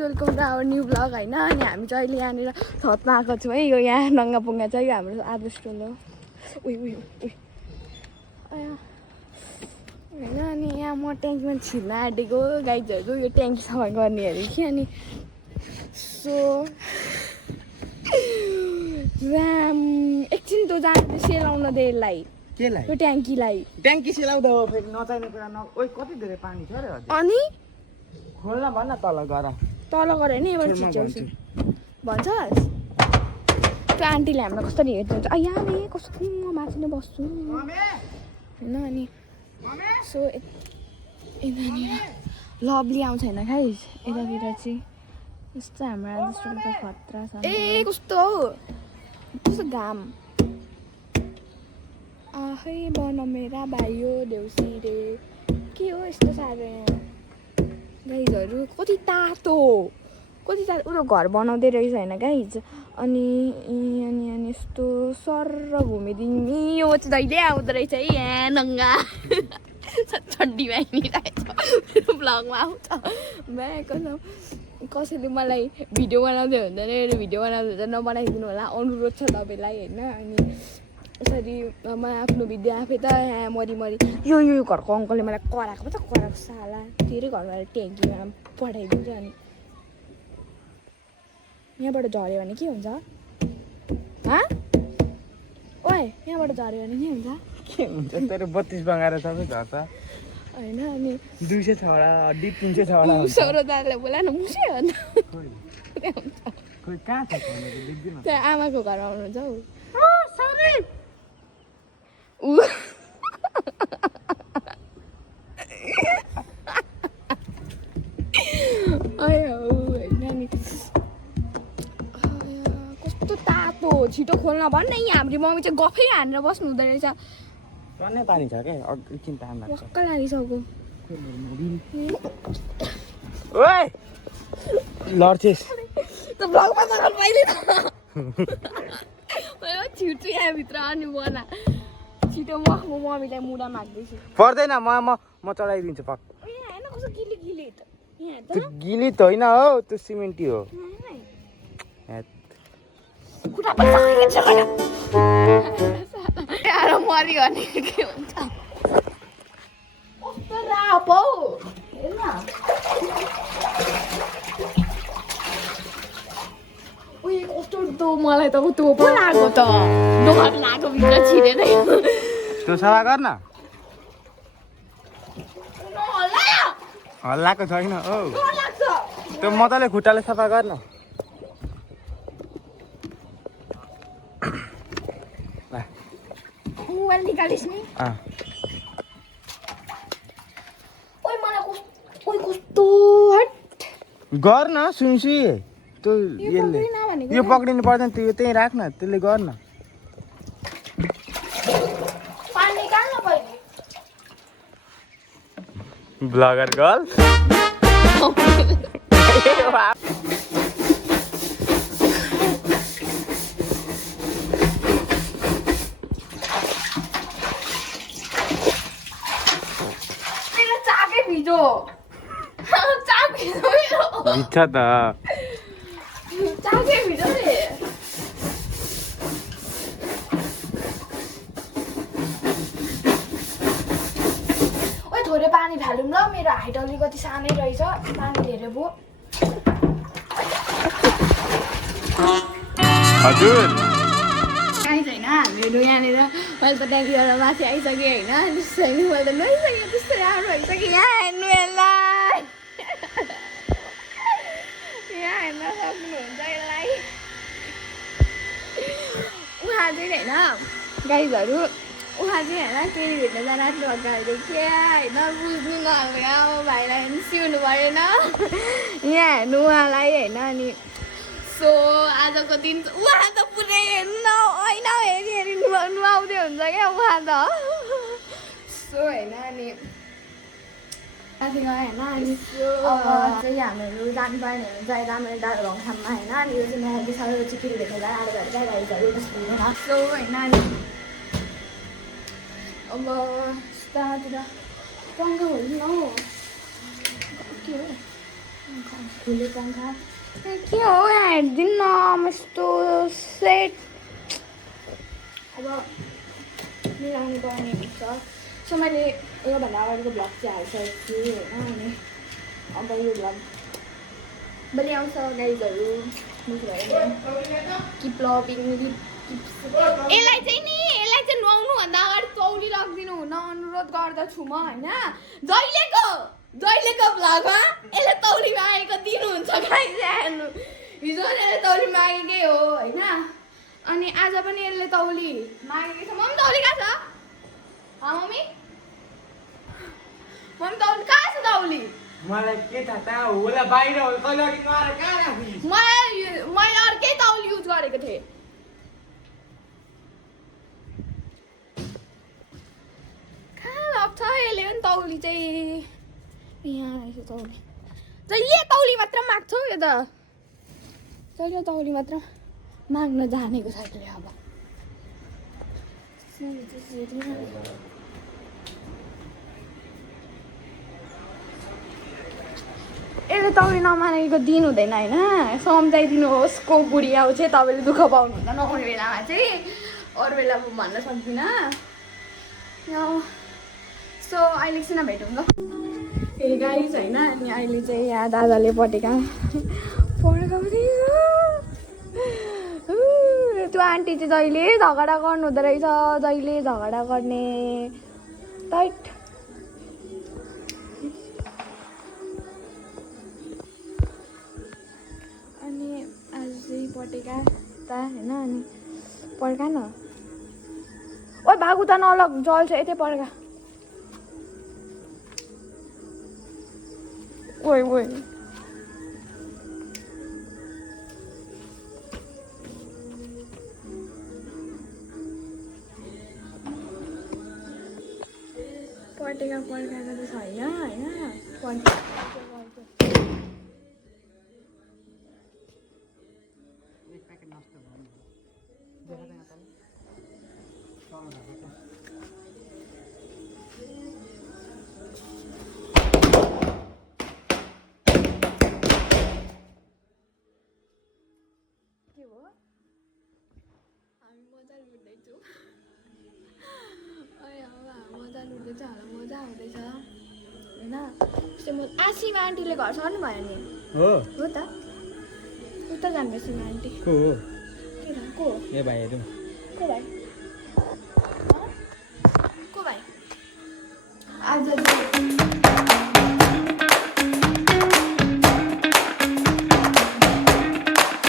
Welcome to our new blog होइन। अनि हामी चाहिँ अहिले यहाँनिर छतमा आएको छौँ है। यो यहाँ नङ्गापुङ्गा चाहिँ यो हाम्रो आदर्श टोल हो। होइन अनि यहाँ म ट्याङ्कीमा छिर्न आँटेको गाइजहरू यो ट्याङ्की सफा गर्ने अरे कि। अनि सो एकछिन त जाँदा सेलाउन दे यसलाई यो ट्याङ्कीलाई। ट्याङ्की सेलाउँदा हो फेरि नचाहिने कुरा ओइ कति धेरै पानी छ रे हजुर। अनि खोल्न भन्न तल गर होइन एबाट छिच्याउँछु भन्छस्। त्यो आन्टीले हामीलाई कसरी हेर्नुहुन्छ यहाँ नि कस्तो म माथि नै बस्छु होइन। अनि सो यतानिर लभली आउँछ होइन गाइस यतातिर चाहिँ यस्तो हाम्रो आदर्शको खतरा छ। ए कस्तो हौ कस्तो घाम आहै बन मेरा भाइयो देउसी रे के हो यस्तो साह्रो यहाँ गाइजहरू। कति तातो उनीहरू घर बनाउँदै रहेछ होइन गाइज। अनि यस्तो सर घुमिदिने यो चाहिँ जहिले आउँदो रहेछ है यहाँ नङ्गा चड्डी बाहिनिरहेछ मेरो ब्लगमा आउँछ ब्याएको छ। कसैले मलाई भिडियो बनाउँदै हुँदैन भिडियो बनाउँदै हुन्छ नबनाइदिनु होला अनुरोध छ तपाईँलाई होइन। अनि यसरी म आफ्नो भिडियो आफै त यहाँ मरिमरि यो घरको अङ्कलले मलाई कराएको पो त कराएको साला तेरै घरमा ट्याङ्कीमा पठाइदिन्छ। अनि यहाँबाट झऱ्यो भने के हुन्छ ओए यहाँबाट झऱ्यो भने के हुन्छ तेरो 32 बङ्गाएर सबै झर्छ होइन। अनि 200 छवटा हड्डी 300 छवटा सौरो दादाले बोला न मुसे हो नि खोइ कहाँ छ देख्दिन त्यो आमाको घरमा आउनुहुन्छ हौ कस्तो तातो छिटो खोल्न भन्न यहाँ हाम्रो मम्मी चाहिँ गफै हानेर बस्नु हुँदो रहेछ। टन्नै पानी छ क्या एकछिन टाइम लाग्छ पक्क लागिसक्यो ओए लड्छेस् त ब्लगमा त पहिले मैले छिर्छु यहाँभित्र अनि बना छिटो म मम्मीलाई मुडा माग्दैछु पर्दैन म चढाइदिन्छु पक्क। होइन कस्तो गिली त यहाँ त्यो गिली त होइन हौ त्यो सिमेन्टी हो खुट्टा पनि सकिएको छ मऱ्यो भने के हुन्छ कस्तो राप हौ हेर्न उयो कस्तो त मलाई त त्यो पो लाग्यो त डर लाग्यो भित्र छिरेर त्यो सफा गर्न हल्लाको छैन हौ त्यो मजाले खुट्टाले सफा गर्न मोबाइल निकालिस् नि कस्तो गर्न सुनसुई त्यो यसले यो पक्रिनु पर्दैन त्यो त्यहीँ राख्न त्यसले गर्न ब्लगर गर्ल इच्छा त थोरै पानी फालौँ ल मेरो हाइट अलिकति सानै रहेछ पानी धेरै भयो हजुर गाइस होइन हामीहरू यहाँनिर मैले त ट्याङ्कीबाट माथि आइसकेँ होइन त्यस्तो होइन मैले त नुहाइसकेँ त्यस्तो राम्रो भइसक्यो यहाँ हेर्नु यसलाई यहाँ हेर्न सक्नुहुन्छ यसलाई उहाँ चाहिँ होइन गाइजहरू उहाँ चाहिँ होइन केही भेट्न जान आँट्नु भएको के होइन बुझ्नु नभएको अब भाइलाई पनि सिउनु भएन यहाँ हेर्नु उहाँलाई होइन। अनि सो आजको दिन उहाँ त पुरै हेर्नु होइन हेरी नुहाउँदै हुन्छ क्या उहाँ त सो होइन। अनि माथि गयो होइन। अनि अब चाहिँ हामीहरू जानुपर्ने हुन्छ यता मेरो डाँडो भङठाममा होइन। अनि यो चाहिँ मेरो साह्रो चाहिँ केही भेट्न जान आँटेको क्या गाइजहरू त्यस्तो हुँदैन सो होइन। अनि अब यतातिर पङ्खा हुँदैन हौ के हो खुले पङ्खा के हो यहाँ हेर्दिन यस्तो सेट अब मिलाउनु पर्ने हुन्छ सो मैले योभन्दा अगाडिको भ्लग चाहिँ हालिसकेको छु होइन अनि अब यो भ्लग भोलि आउँछ गाइजहरू किप लभिङ यसलाई चाहिँ नुहाउनुभन्दा अगाडि तौली राखिदिनु हुन अनुरोध गर्दछु म होइन जहिलेको भ्लगमा यसले तौली मागेको दिनुहुन्छ गाइज हेर्नु हिजो यसले तौली मागेकै हो होइन अनि आज पनि यसले तौली मागेको छ मम्मी तौली कहाँ छ मम्मी तौली कहाँ छ तौली मलाई के थाहा त होला बाहिर होला तैँले अघि नआएर कहाँ राखी मैले अर्कै तौली युज गरेको थिएँ कहाँ लाग्छ यसले पनि तौली चाहिँ यहाँ रहेछ तौली जहिले तौली मात्र माग्छौ यो त जहिले तौली मात्र माग्न जानेको छ यसले अब यसले तौली नमानेको दिन हुँदैन होइन सम्झाइदिनुहोस् को बुढी आउँछ तपाईँले दुःख पाउनुहुन्छ नआउने बेलामा चाहिँ अरू बेला म भन्न सक्दिनँ सो अहिले एकछिन भेटौँ ल ए गाइज होइन अनि अहिले चाहिँ यहाँ दादाले पटेका त्यो आन्टी चाहिँ जहिले झगडा गर्नु हुँदो रहेछ जहिले झगडा गर्ने टाइट अनि आज चाहिँ पटेका त होइन अनि पड्का न ओ भागु त नलग जल्छ यतै पड्का ओइ पटेका पड्काएको त छैन होइन के हो हामी मजा लुट्दैछौँ मजा लुट्दैछ होला मजा आउँदैछ होइन त्यस्तो सीमा आन्टीले घर सर्नु भयो नि हो त उता जानु सीमा आन्टी को के को ए भाइहरू को भाइ